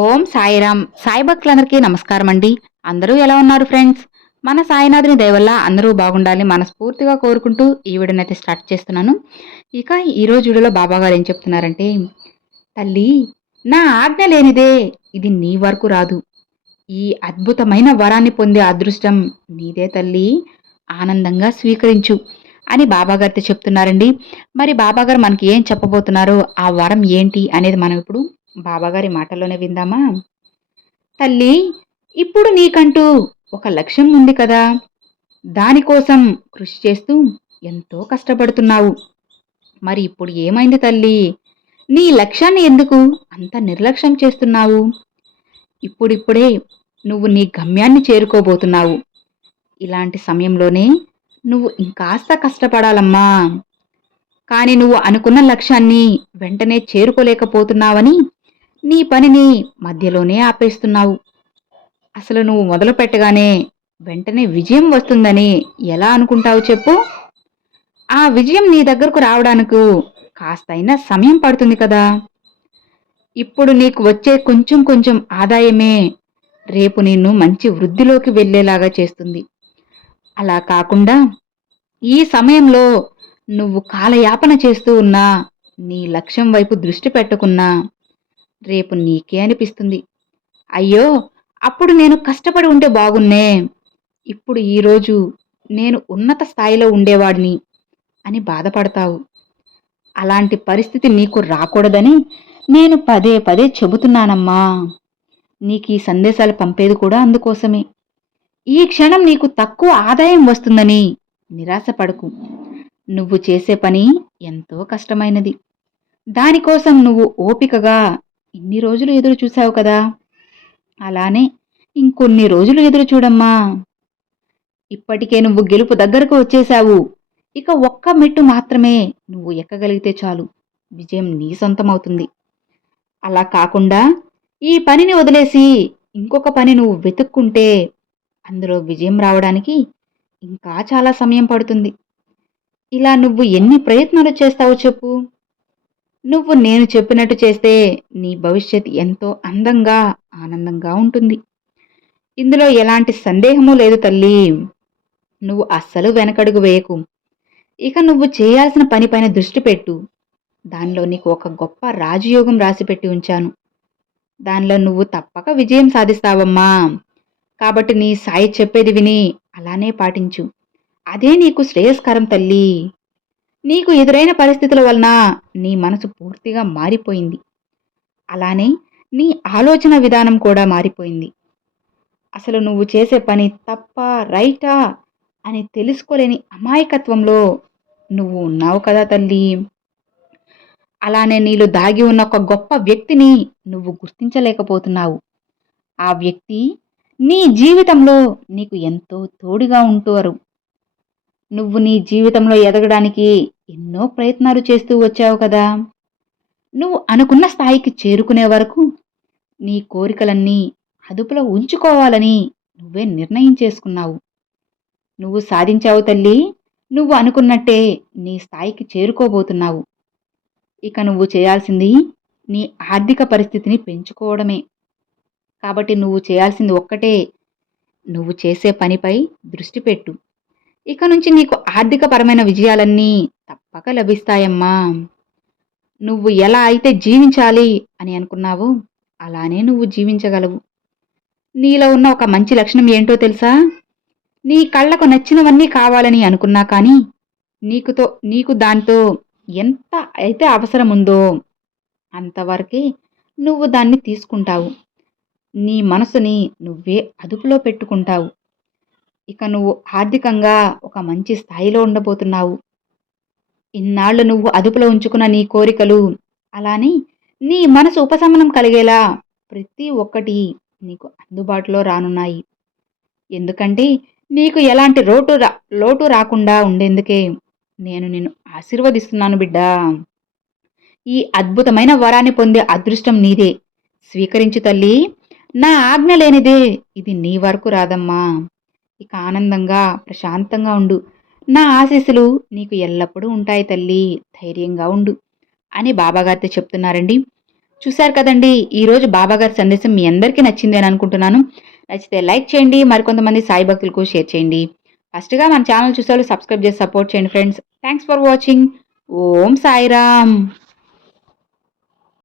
ఓం సాయిరామ్. సాయి భక్తులందరికీ నమస్కారం అండి అందరూ ఎలా ఉన్నారు ఫ్రెండ్స్? మన సాయినాథుని దయవల్ల అందరూ బాగుండాలి మనస్ఫూర్తిగా కోరుకుంటూ ఈ వీడియోనైతే స్టార్ట్ చేస్తున్నాను. ఇక ఈరోజు వీడియోలో బాబా గారు ఏం చెప్తున్నారంటే తల్లి నా ఆజ్ఞ లేనిదే ఇది నీ వరకు రాదు. ఈ అద్భుతమైన వరాన్ని పొందే అదృష్టం నీదే తల్లి. ఆనందంగా స్వీకరించు అని బాబాగారితో చెప్తున్నారండి. మరి బాబాగారు మనకి ఏం చెప్పబోతున్నారో ఆ వరం ఏంటి అనేది మనం ఇప్పుడు బాబాగారి మాటల్లోనే విందామా? తల్లి ఇప్పుడు నీకంటూ ఒక లక్ష్యం ఉంది కదా. దానికోసం కృషి చేస్తూ ఎంతో కష్టపడుతున్నావు. మరి ఇప్పుడు ఏమైంది తల్లి? నీ లక్ష్యాన్ని ఎందుకు అంత నిర్లక్ష్యం చేస్తున్నావు? ఇప్పుడిప్పుడే నువ్వు నీ గమ్యాన్ని చేరుకోబోతున్నావు. ఇలాంటి సమయంలోనే నువ్వు ఇంకాస్త కష్టపడాలమ్మా. కానీ నువ్వు అనుకున్న లక్ష్యాన్ని వెంటనే చేరుకోలేకపోతున్నావని నీ పనిని మధ్యలోనే ఆపేస్తున్నావు. అసలు నువ్వు మొదలు పెట్టగానే వెంటనే విజయం వస్తుందని ఎలా అనుకుంటావు చెప్పు. ఆ విజయం నీ దగ్గరకు రావడానికి కాస్తైనా సమయం పడుతుంది కదా. ఇప్పుడు నీకు వచ్చే కొంచెం కొంచెం ఆదాయమే రేపు నిన్ను మంచి వృద్ధిలోకి వెళ్ళేలాగా చేస్తుంది. అలా కాకుండా ఈ సమయంలో నువ్వు కాలయాపన చేస్తూ ఉన్నా నీ లక్ష్యం వైపు దృష్టి పెట్టుకున్నా రేపు నీకే అనిపిస్తుంది. అయ్యో అప్పుడు నేను కష్టపడి ఉంటే బాగున్నే. ఇప్పుడు ఈరోజు నేను ఉన్నత స్థాయిలో ఉండేవాడిని అని బాధపడతావు. అలాంటి పరిస్థితి నీకు రాకూడదని నేను పదే పదే చెబుతున్నానమ్మా. నీకు ఈ సందేశాలు పంపేది కూడా అందుకోసమే. ఈ క్షణం నీకు తక్కువ ఆదాయం వస్తుందని నిరాశపడకు నువ్వు చేసే పని ఎంతో కష్టమైనది. దానికోసం నువ్వు ఓపికగా ఇన్ని రోజులు ఎదురు చూశావు కదా. అలానే ఇంకొన్ని రోజులు ఎదురు చూడమ్మా. ఇప్పటికే నువ్వు గెలుపు దగ్గరకు వచ్చేశావు. ఇక ఒక్క మెట్టు మాత్రమే నువ్వు ఎక్కగలిగితే చాలు. విజయం నీ సొంతమవుతుంది. అలా కాకుండా ఈ పనిని వదిలేసి ఇంకొక పని నువ్వు వెతుక్కుంటే అందులో విజయం రావడానికి ఇంకా చాలా సమయం పడుతుంది. ఇలా నువ్వు ఎన్ని ప్రయత్నాలు చేస్తావో చెప్పు. నువ్వు నేను చెప్పినట్టు చేస్తే నీ భవిష్యత్ ఎంతో అందంగా ఆనందంగా ఉంటుంది. ఇందులో ఎలాంటి సందేహము లేదు తల్లి. నువ్వు అస్సలు వెనకడుగు వేయకు. ఇక నువ్వు చేయాల్సిన పనిపైన దృష్టి పెట్టు. దానిలో నీకు ఒక గొప్ప రాజయోగం రాసిపెట్టి ఉంచాను. దానిలో నువ్వు తప్పక విజయం సాధిస్తావమ్మా. కాబట్టి నీ సాయి చెప్పేది విని అలానే పాటించు. అదే నీకు శ్రేయస్కరం తల్లి. నీకు ఎదురైన పరిస్థితుల వలన నీ మనసు పూర్తిగా మారిపోయింది. అలానే నీ ఆలోచన విధానం కూడా మారిపోయింది. అసలు నువ్వు చేసే పని తప్ప రైటా? అని తెలుసుకోలేని అమాయకత్వంలో నువ్వు ఉన్నావు కదా తల్లి. అలానే నీలో దాగి ఉన్న ఒక గొప్ప వ్యక్తిని నువ్వు గుర్తించలేకపోతున్నావు. ఆ వ్యక్తి నీ జీవితంలో నీకు ఎంతో తోడుగా ఉంటారు నువ్వు నీ జీవితంలో ఎదగడానికి ఎన్నో ప్రయత్నాలు చేస్తూ వచ్చావు కదా. నువ్వు అనుకున్న స్థాయికి చేరుకునే వరకు నీ కోరికలన్నీ అదుపులో ఉంచుకోవాలని నువ్వే నిర్ణయం చేసుకున్నావు. నువ్వు సాధించావు తల్లి నువ్వు అనుకున్నట్టే నీ స్థాయికి చేరుకోబోతున్నావు. ఇక నువ్వు చేయాల్సింది నీ ఆర్థిక పరిస్థితిని పెంచుకోవడమే. కాబట్టి నువ్వు చేయాల్సింది ఒక్కటే నువ్వు చేసే పనిపై దృష్టి పెట్టు. ఇక నుంచి నీకు ఆర్థికపరమైన విజయాలన్నీ తప్పక లభిస్తాయమ్మా. నువ్వు ఎలా అయితే జీవించాలి అని అనుకున్నావో అలానే నువ్వు జీవించగలవు. నీలో ఉన్న ఒక మంచి లక్షణం ఏంటో తెలుసా? నీ కళ్ళకు నచ్చినవన్నీ కావాలని అనుకున్నా కానీ నీకుతో నీకు దాంతో ఎంత అయితే అవసరం ఉందో అంతవరకే నువ్వు దాన్ని తీసుకుంటావు. నీ మనసుని నువ్వే అదుపులో పెట్టుకుంటావు. ఇక నువ్వు ఆర్థికంగా ఒక మంచి స్థాయిలో ఉండబోతున్నావు. ఇన్నాళ్ళు నువ్వు అదుపులో ఉంచుకున్న నీ కోరికలు అలానే నీ మనసు ఉపశమనం కలిగేలా ప్రతి ఒక్కటి నీకు అందుబాటులో రానున్నాయి. ఎందుకంటే నీకు ఎలాంటి రోటు రా లోటు రాకుండా ఉండేందుకే నేను నిన్ను ఆశీర్వదిస్తున్నాను బిడ్డా. ఈ అద్భుతమైన వరాన్ని పొందే అదృష్టం నీదే. స్వీకరించు తల్లి నా ఆజ్ఞ లేనిదే ఇది నీ వరకు రాదమ్మా. ఇక ఆనందంగా ప్రశాంతంగా ఉండు. నా ఆశీస్సులు నీకు ఎల్లప్పుడూ ఉంటాయి తల్లి. ధైర్యంగా ఉండు అని బాబాగారితో చెప్తున్నారండి. చూశారు కదండి ఈరోజు బాబాగారి సందేశం మీ అందరికీ నచ్చింది అని అనుకుంటున్నాను. నచ్చితే లైక్ చేయండి మరికొంతమంది సాయి భక్తులకు షేర్ చేయండి. ఫస్ట్గా మన ఛానల్ చూసారు సబ్స్క్రైబ్ చేసి సపోర్ట్ చేయండి friends. Thanks for watching. Om Sairam.